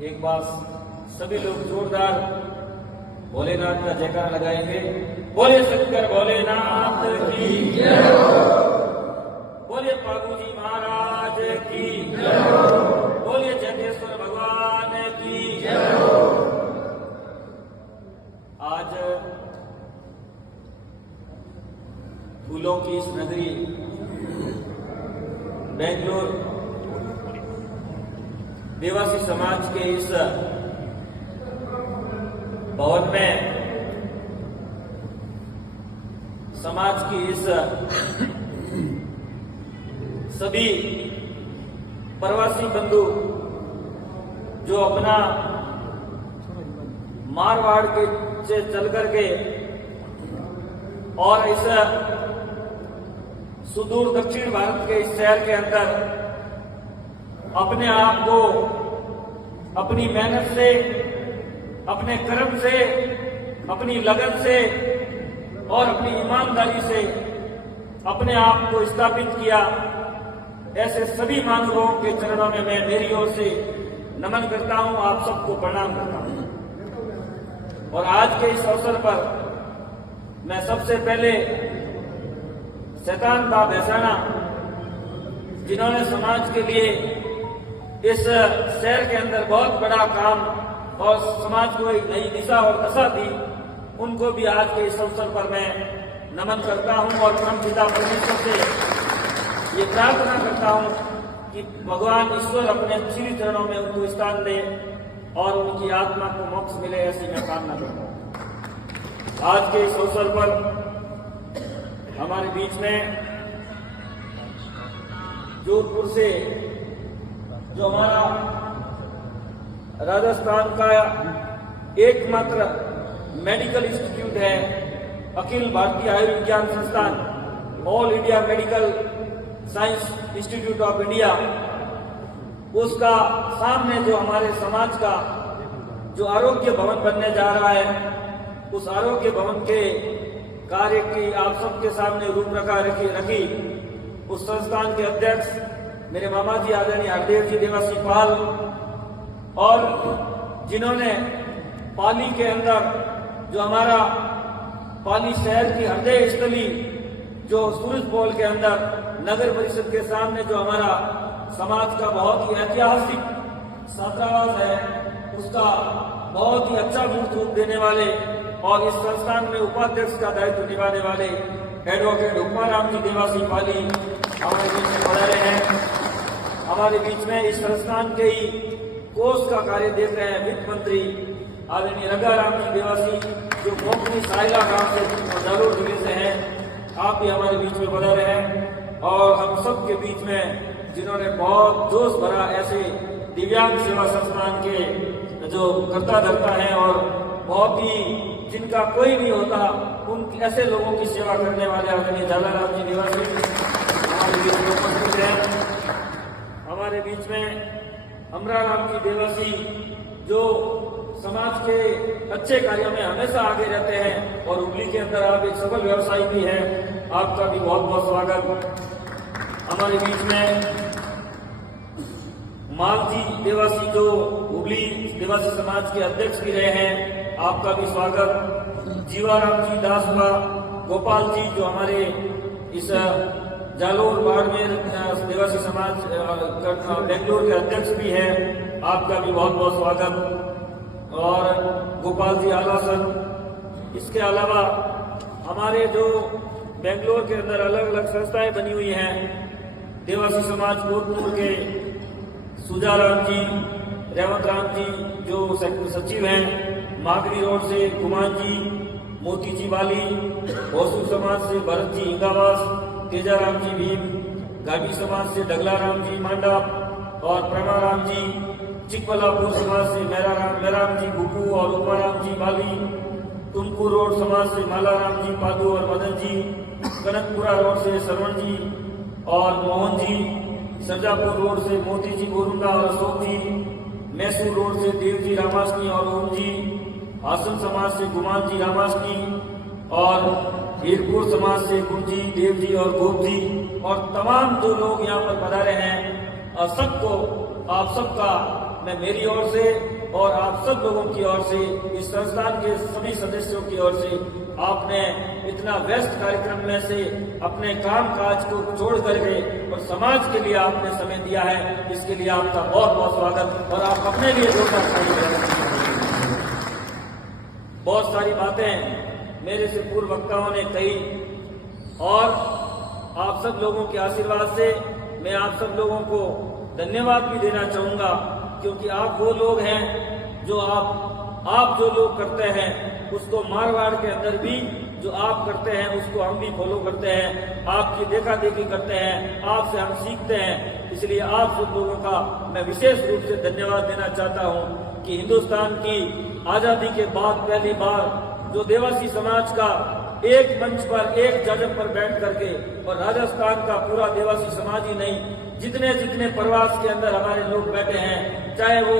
एक बार सभी लोग जोरदार भोलेनाथ का जयकारा लगाएंगे। बोले शंकर भोलेनाथ की जय हो। बोले पागू जी महाराज की जय हो। बोले जगेश्वर भगवान की जय हो। आज फूलों की इस नगरी बेंगलोर देवासी समाज के इस भवन में समाज की इस सभी प्रवासी बंधु जो अपना मारवाड़ के से चल करके और इस सुदूर दक्षिण भारत के इस शहर के अंदर अपने आप को अपनी मेहनत से, अपने कर्म से, अपनी लगन से और अपनी ईमानदारी से अपने आप को स्थापित किया, ऐसे सभी महानुभावों के चरणों में मैं मेरी ओर से नमन करता हूं, आप सबको प्रणाम करता हूं। और आज के इस अवसर पर मैं सबसे पहले शैतान बा भैसाना, जिन्होंने समाज के लिए इस शहर के अंदर बहुत बड़ा काम और समाज को एक नई दिशा और दशा दी, उनको भी आज के इस अवसर पर मैं नमन करता हूं और परमपिता परमेश्वर से ये प्रार्थना करता हूं कि भगवान ईश्वर अपने श्री चरणों में उनको स्थान दे और उनकी आत्मा को मोक्ष मिले, ऐसी मैं कामना करता हूं। आज के इस अवसर पर हमारे बीच में जोधपुर से जो हमारा राजस्थान का एकमात्र मेडिकल इंस्टीट्यूट है, अखिल भारतीय आयुर्विज्ञान संस्थान, all India medical science institute of India, उसका सामने जो हमारे समाज का जो आरोग्य भवन बनने जा रहा है, उस आरोग्य भवन के कार्य की आप सबके सामने रूपरेखा रखी। उस संस्थान के अध्यक्ष मेरे मामा जी आदरणीय हरदेव जी देवासी पाल, और जिन्होंने पाली के अंदर जो हमारा पाली शहर की हृदय स्थली जो सूरज पोल के अंदर नगर परिषद के सामने जो हमारा समाज का बहुत ही ऐतिहासिक छात्रावास है, उसका बहुत ही अच्छा मूर्त रूप देने वाले और इस संस्थान में उपाध्यक्ष का दायित्व निभाने वाले एडवोकेट हुक्माराम जी देवासी पाली हमारे बीच में पधारे हैं। हमारे बीच में इस संस्थान के ही कोष का कार्य देख रहे हैं वित्त मंत्री आदरणीय रंगाराम जी देवासी, जो मोकनी साहिला गांव से जालोर जिले से हैं, आप भी हमारे बीच में पधारे हैं। और हम सब के बीच में जिन्होंने बहुत जोश भरा ऐसे दिव्यांग सेवा संस्थान के जो कर्ता धर्ता है और बहुत ही जिनका कोई नहीं होता, उन ऐसे लोगों की सेवा करने वाले आदरणीय जालाराम जी देवासी हमारे बीच में उपस्थित हैं। हमारे बीच में अमराराम जी देवासी, जो समाज के अच्छे कार्यों में हमेशा आगे रहते हैं और हुगली के अंदर आप एक सफल व्यवसायी भी हैं, आपका भी बहुत बहुत स्वागत। हमारे बीच में माल जी देवासी, जो हुगली देवासी समाज के अध्यक्ष भी रहे हैं, आपका भी स्वागत। जीवाराम जी दासबा गोपाल जी, जो हमारे इस जालोर बाड़मेर देवासी समाज बेंगलोर के अध्यक्ष भी हैं, आपका भी बहुत बहुत स्वागत। और गोपाल जी आलासन, इसके अलावा हमारे जो बेंगलोर के अंदर अलग अलग संस्थाएं बनी हुई हैं, देवासी समाज जोधपुर के सुजाराम जी, रेवंत राम जी जो सचिव हैं, मागरी रोड से कुमार जी, मोती जी वाली, होसू समाज से भरत जी इंगावास, तेजाराम जी भीम, गागी समाज से डगलाराम जी मांडा और प्रमाराम जी, चिकबल्लापुर समाज से मेराम जी गुगू और उमाराम जी बाली, तुमकुर रोड समाज से मालाराम जी पादू और मदन जी, कनकपुरा रोड से सरवण जी और मोहन जी, सरजापुर रोड से मोती जी गोरुंडा और अशोक जी, मैसूर रोड से देव जी रामास्की और ओम जी, आसन समाज से गुमान जी रामास्की और हीरपुर समाज से गुंजी देव जी और गोप जी और तमाम जो लोग यहाँ पर पधारे हैं, सबको आप सबका मैं मेरी ओर से और आप सब लोगों की ओर से, इस संस्थान के सभी सदस्यों की ओर से, आपने इतना व्यस्त कार्यक्रम में से अपने काम काज को छोड़ करके और समाज के लिए आपने समय दिया है, इसके लिए आपका बहुत बहुत स्वागत। और आप अपने लिए जोरदार बहुत सारी बातें मेरे से पूर्व वक्ताओं ने कही और आप सब लोगों के आशीर्वाद से मैं आप सब लोगों को धन्यवाद भी देना चाहूंगा, क्योंकि आप वो लोग हैं जो आप जो लोग करते हैं उसको मारवाड़ के अंदर भी जो आप करते हैं उसको हम भी फॉलो करते हैं, आपकी देखा देखी करते हैं, आपसे हम सीखते हैं। इसलिए आप सब लोगों का मैं विशेष रूप से धन्यवाद देना चाहता हूं कि हिंदुस्तान की आजादी के बाद पहली बार जो देवासी समाज का एक मंच पर, एक जगह पर बैठ करके, और राजस्थान का पूरा देवासी समाज ही नहीं, जितने जितने प्रवास के अंदर हमारे लोग बैठे हैं, चाहे वो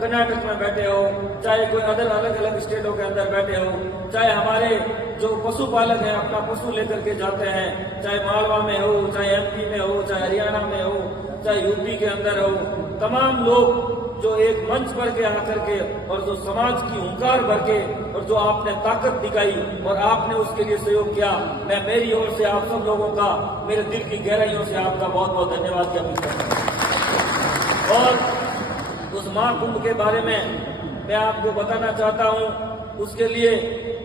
कर्नाटक में बैठे हो, चाहे कोई अलग अलग स्टेटों के अंदर बैठे हो, चाहे हमारे जो पशुपालक हैं अपना पशु लेकर के जाते हैं, चाहे मालवा में हो, चाहे एमपी में हो, चाहे हरियाणा में हो, चाहे यूपी के अंदर हो, तमाम लोग जो एक मंच पर के आकर के और जो समाज की हुंकार भर के और जो आपने ताकत दिखाई और आपने उसके लिए सहयोग किया, मैं मेरी ओर से आप सब लोगों का, मेरे दिल की गहराइयों से आपका बहुत बहुत धन्यवाद ज्ञापित करता हूं। और उस महाकुंभ के बारे में मैं आपको बताना चाहता हूं, उसके लिए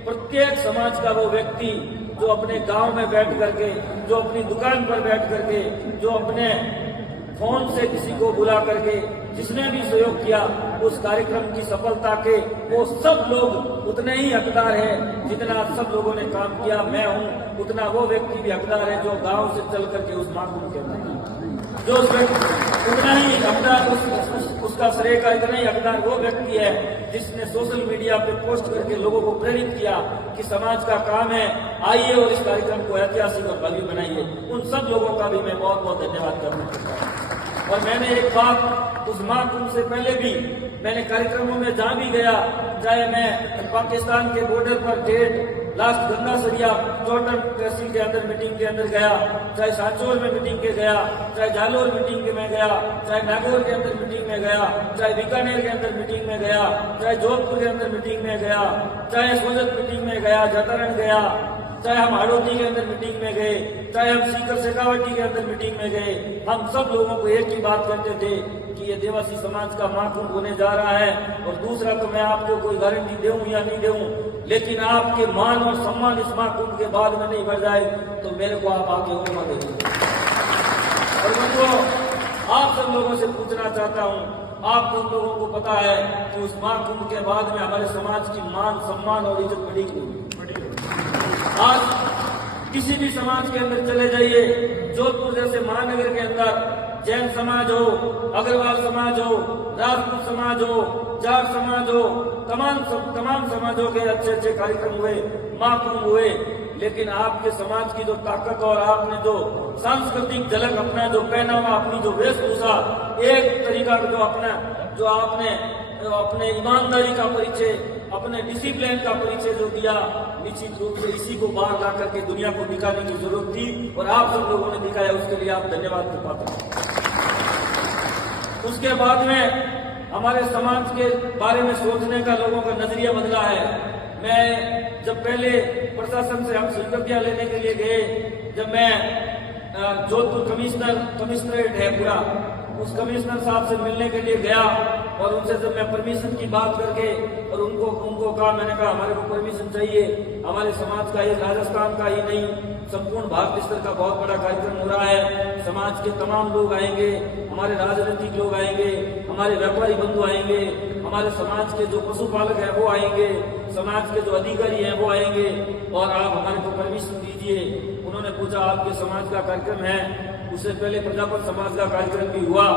प्रत्येक समाज का वो व्यक्ति जो अपने गांव में बैठ करके, जो अपनी दुकान पर बैठ करके, जो अपने फोन से किसी को बुला करके जिसने भी सहयोग किया उस कार्यक्रम की सफलता के, वो सब लोग उतने ही हकदार हैं जितना सब लोगों ने काम किया मैं हूं, उतना वो व्यक्ति भी हकदार है जो गांव से चल करके उस महाकुंभ के अंदर जो उतना ही हकदार, उसका श्रेय का इतना ही हकदार वो व्यक्ति है जिसने सोशल मीडिया पे पोस्ट करके लोगों को प्रेरित किया कि समाज का काम है, आइए और इस कार्यक्रम को ऐतिहासिक और भव्य बनाइए। उन सब लोगों का भी मैं बहुत बहुत धन्यवाद करना चाहता हूँ। और मैंने एक बात, उस महाकुंभ से पहले भी मैंने कार्यक्रमों में जहां भी गया, चाहे मैं पाकिस्तान के बॉर्डर पर डेट लास्ट गंगा सरिया चौटन तहसील के अंदर मीटिंग के अंदर गया, चाहे सांचौर में मीटिंग के गया, चाहे जालोर मीटिंग के में गया, चाहे नागौर के अंदर मीटिंग में गया, चाहे बीकानेर के अंदर मीटिंग में गया, चाहे जोधपुर के अंदर मीटिंग में गया, चाहे सोजत मीटिंग में गया, जतारण गया, चाहे हम हाड़ौती के अंदर मीटिंग में गए, चाहे हम सीकर शेखावटी के अंदर मीटिंग में गए, हम सब लोगों को एक ही बात कहते थे कि ये देवासी समाज का महाकुंभ होने जा रहा है। और दूसरा तो मैं आपको कोई गारंटी दूं या नहीं दूं, लेकिन आपके मान और सम्मान इस महाकुंभ के बाद में नहीं बढ़ जाए तो मेरे को आप आगे और मत देंगे। और मैं आप सब लोगों से पूछना चाहता हूँ, आप सब लोगों को पता है कि उस महाकुंभ के बाद में हमारे समाज की मान, सम्मान और इज्जत बढ़ेगी। आज किसी भी समाज के अंदर चले जाइए, जोधपुर जैसे महानगर के अंदर जैन समाज हो, अग्रवाल समाज हो, राजपूत समाज हो, जाट समाज हो, तमाम समाजों के अच्छे अच्छे कार्यक्रम हुए, महाकुंभ हुए, लेकिन आपके समाज की जो ताकत और आपने जो सांस्कृतिक झलक, अपना जो पहनावा, अपनी जो वेशभूषा, एक तरीका जो अपना, जो आपने अपने ईमानदारी का परिचय, अपने डिसिप्लिन का परिचय जो दिया, निश्चित रूप से इसी को बाहर ला करके दुनिया को दिखाने की जरूरत थी और आप सब लोगों ने दिखाया, उसके लिए आप धन्यवाद के पात्र हैं। उसके बाद में हमारे समाज के बारे में सोचने का लोगों का नजरिया बदला है। मैं जब पहले प्रशासन से हम स्वीकृतियां लेने के लिए गए, जब मैं जोधपुर कमिश्नरेट है पूरा, उस कमिश्नर साहब से मिलने के लिए गया और उनसे जब मैं परमिशन की बात करके और उनको कहा, मैंने कहा हमारे को परमिशन चाहिए, हमारे समाज का, ये राजस्थान का ही नहीं संपूर्ण भारत स्तर का बहुत बड़ा कार्यक्रम हो रहा है, समाज के तमाम लोग आएंगे, हमारे राजनीतिक लोग आएंगे, हमारे व्यापारी बंधु आएंगे, हमारे समाज के जो पशुपालक हैं वो आएंगे, समाज के जो अधिकारी हैं वो आएंगे और आप हमारे को परमिशन दीजिए। उन्होंने पूछा आपके समाज का कार्यक्रम है, उससे पहले प्रजापत समाज का कार्यक्रम भी हुआ,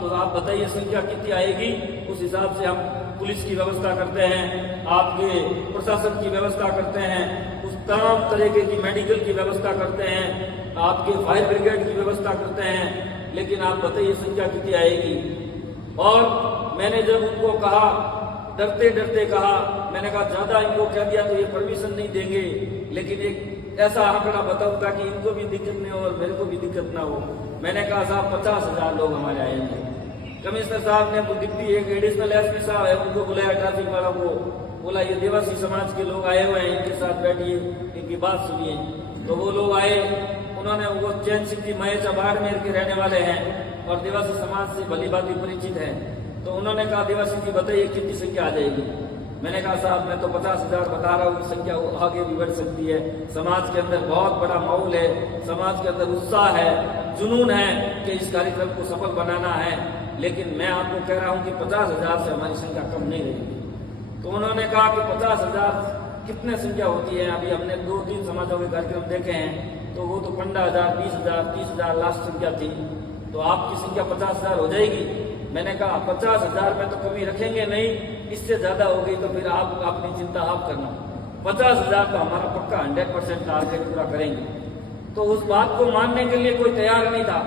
तो आप बताइए संख्या कितनी आएगी, उस हिसाब से हम पुलिस की व्यवस्था करते हैं, आपके प्रशासन की व्यवस्था करते हैं, उस तमाम तरीके की मेडिकल की व्यवस्था करते हैं, आपके फायर ब्रिगेड की व्यवस्था करते हैं, लेकिन आप बताइए संख्या कितनी आएगी। और मैंने जब उनको कहा, डरते डरते कहा, मैंने कहा ज्यादा इनको कह दिया तो ये परमिशन नहीं देंगे, लेकिन एक ऐसा आंकड़ा बताऊं ताकि इनको भी दिक्कत नहीं हो और मेरे को भी दिक्कत ना हो। मैंने कहा साहब 50,000 लोग हमारे आएंगे, कमिश्नर साहब ने डिप्टी एक एडिशनल एसपी साहब है उनको बुलाया, ट्रैफिक वाला को बोला ये देवासी समाज के लोग आए हुए हैं, इनके साथ बैठिए, इनकी बात सुनिए। तो वो लोग आए, उन्होंने वो चैन सिंह जी महेचा बाड़मेर के रहने वाले हैं और देवासी समाज से भली भांति परिचित हैं। तो उन्होंने कहा देवासी जी बताइए कितनी संख्या आ जाएगी। मैंने कहा साहब मैं तो 50,000 बता रहा हूँ, संख्या आगे भी बढ़ सकती है। समाज के अंदर बहुत बड़ा माहौल है, समाज के अंदर उत्साह है, जुनून है कि इस कार्यक्रम को सफल बनाना है, लेकिन मैं आपको कह रहा हूँ कि 50,000 से हमारी संख्या कम नहीं रहेगी। तो उन्होंने कहा कि 50,000 कितने संख्या होती है, अभी हमने 2-3 समाजों के कार्यक्रम देखे हैं तो वो तो 15,000, 20,000, 30,000 लास्ट संख्या थी, तो आपकी संख्या 50,000 हो जाएगी। मैंने कहा 50,000 में तो कमी रखेंगे नहीं, इससे ज्यादा होगी तो फिर आप अपनी चिंता आप करना। 50,000 तो हमारा पक्का 100% टारगेट पूरा करेंगे। तो उस बात को मानने के लिए कोई तैयार नहीं था।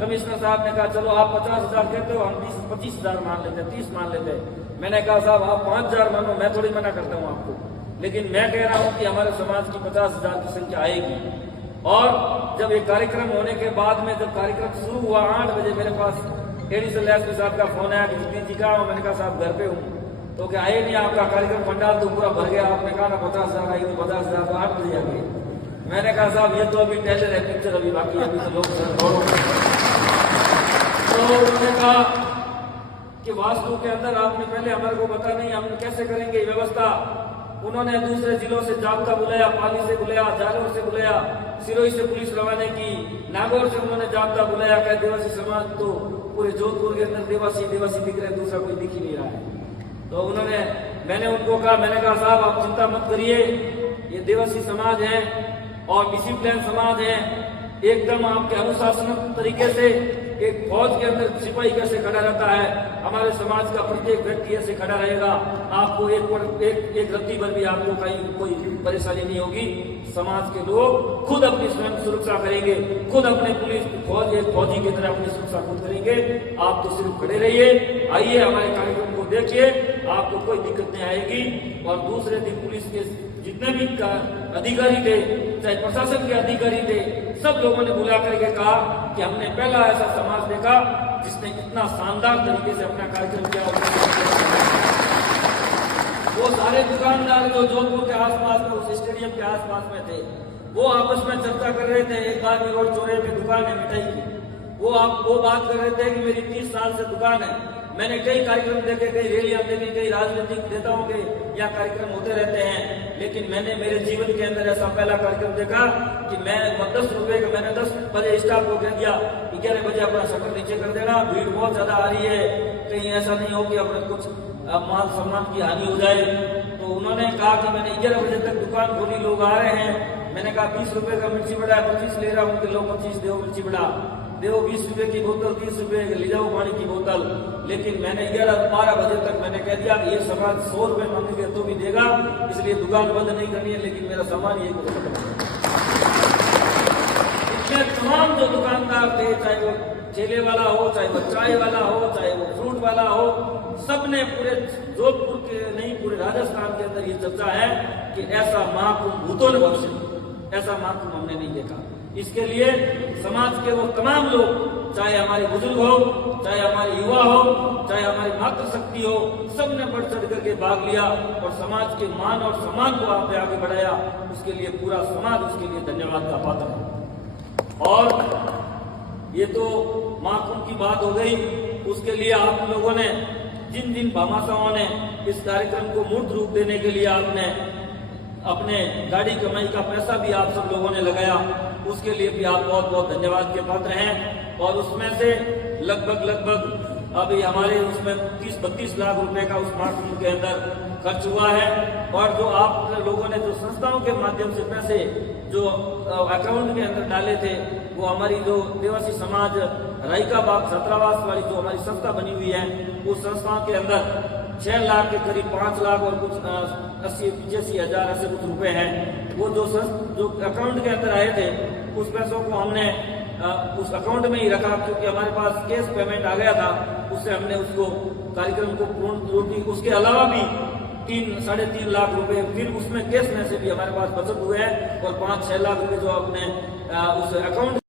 कमिश्नर साहब ने कहा चलो आप 50,000 कहते हो, हम 20-25,000 मान लेते, 30 मान लेते। मैंने कहा साहब आप 5,000 मानो, मैं थोड़ी मना करता हूँ आपको, लेकिन मैं कह रहा हूँ कि हमारे समाज की 50,000 की संख्या आएगी। और जब एक कार्यक्रम होने के बाद में जब कार्यक्रम शुरू हुआ 8 बजे मेरे पास एडिशनल एसपी साहब का फोन आया कि जितनी जी कहा, मैंने कहा साहब घर पे हूँ। तो क्या आए नहीं, आपका कार्यक्रम पंडाल तो पूरा भर गया, आपने कहा ना 50,000 आई, तो 50,000 तो 8 बजे आ गई। मैंने कहा साहब ये तो अभी ट्रेलर है, पिक्चर अभी बाकी है, अभी तो लोग तो उन्होंने कहा कि वास्तु के अंदर आपने पहले हमारे को बता नहीं, हम कैसे करेंगे व्यवस्था। उन्होंने दूसरे जिलों से जाब्ता बुलाया, पाली से बुलाया, जालोर से बुलाया, सिरोही से पुलिस रवाना की, नागौर से उन्होंने जाब्ता बुलाया। क्या देवासी समाज तो पूरे जोधपुर के अंदर देवासी दिख रहे, दूसरा कोई दिख ही नहीं रहा है। तो मैंने उनको कहा, मैंने कहा साहब आप चिंता मत करिए, ये देवासी समाज है और डिसिप्लिन समाज है, एकदम आपके अनुशासन तरीके से एक फौज के अंदर सिपाही कैसे खड़ा रहता है, हमारे समाज का प्रत्येक व्यक्ति ऐसे खड़ा रहेगा। आपको एक रत्ती भर भी आपको कहीं कोई परेशानी नहीं होगी। समाज के लोग खुद अपनी स्वयं सुरक्षा करेंगे, खुद अपने पुलिस फौज एक फौजी की तरह अपनी सुरक्षा खुद करेंगे। आप तो सिर्फ खड़े रहिए, आइए हमारे कार्यक्रम को देखिए, आपको कोई दिक्कत नहीं आएगी। और दूसरे दिन पुलिस के जितने भी अधिकारी थे, चाहे प्रशासन के अधिकारी थे, सब लोगों ने बुला करके कहा कि हमने पहला ऐसा समाज देखा जिसने इतना शानदार तरीके से अपना कार्यक्रम किया। वो सारे दुकानदार जो जोधपुर के आसपास में उस स्टेडियम के आसपास में थे, वो आपस में चर्चा कर रहे थे। एक आदमी रोड चौराहे पे दुकान है मिठाई की, वो बात कर रहे थे कि मेरी 30 साल से दुकान है, मैंने कई कार्यक्रम देखे, कई रैलियां देखी, कई राजनीतिक नेताओं के यहाँ कार्यक्रम होते रहते हैं, लेकिन मैंने मेरे जीवन के अंदर ऐसा पहला कार्यक्रम देखा कि मैं 10 रुपए का मैंने 10 बजे स्टाफ को कह दिया 11 बजे अपना शटर नीचे कर देना, भीड़ बहुत ज्यादा आ रही है, कहीं ऐसा नहीं हो कि अपने कुछ मान सम्मान की हानि हो जाए। तो उन्होंने कहा कि मैंने 11 बजे तक दुकान खोली, लोग आ रहे हैं। मैंने कहा 20 रुपए का मिर्ची बड़ा है, 25 ले रहा हूँ कि लो 25 दो मिर्ची बड़ा, दो 20 रुपए की बोतल, 30 रुपए ले जाओ पानी की बोतल। लेकिन मैंने 11-12 बजे तक मैंने कह दिया कि ये सामान 100 रुपए मांगेंगे तो भी देगा, इसलिए दुकान बंद नहीं करनी है, लेकिन मेरा सामान ये इतने तमाम जो दुकानदार थे, चाहे वो ठेले वाला हो, चाहे वो चाय वाला हो, चाहे वो फ्रूट वाला हो, सबने पूरे जोधपुर के नहीं पूरे राजस्थान के अंदर ये चर्चा है कि ऐसा महाकुंभ भूतों ने बख्शे, ऐसा महाकुंभ हमने नहीं देखा। इसके लिए समाज के वो तमाम लोग, चाहे हमारे बुजुर्ग हो, चाहे हमारे युवा हो, चाहे हमारी मातृशक्ति हो, सबने बढ़ चढ़ करके भाग लिया और समाज के मान और सम्मान को आपने आगे बढ़ाया। उसके लिए पूरा समाज उसके लिए धन्यवाद का पात्र है। और ये तो महाकुंभ की बात हो गई, उसके लिए आप लोगों ने जिन जिन भामाशाहों ने इस कार्यक्रम को मूर्त रूप देने के लिए आपने अपने गाड़ी कमाई का पैसा भी आप सब लोगों ने लगाया, उसके लिए भी आप बहुत बहुत धन्यवाद के पात्र हैं। और उसमें से लगभग अभी हमारे उसमें 30-32 लाख रुपए का उस महाकुंभ के अंदर खर्च हुआ है। और जो आप लोगों ने जो संस्थाओं के माध्यम से पैसे जो अकाउंट के अंदर डाले थे, वो हमारी जो देवासी समाज रायकाबाग छात्रावास वाली जो हमारी संस्था बनी हुई है, उस संस्था के अंदर 6 लाख के करीब 5 लाख और कुछ 80-85 हजार ऐसे कुछ रुपए हैं। वो जो अकाउंट के अंदर आए थे, उस पैसों को हमने उस अकाउंट में ही रखा, क्योंकि हमारे पास कैश पेमेंट आ गया था, उससे हमने उसको कार्यक्रम को पूर्ण रूप दी। उसके अलावा भी 3-3.5 लाख रुपए फिर उसमें कैश में से भी हमारे पास बचत हुए हैं और 5-6 लाख रुपए जो अपने उस अकाउंट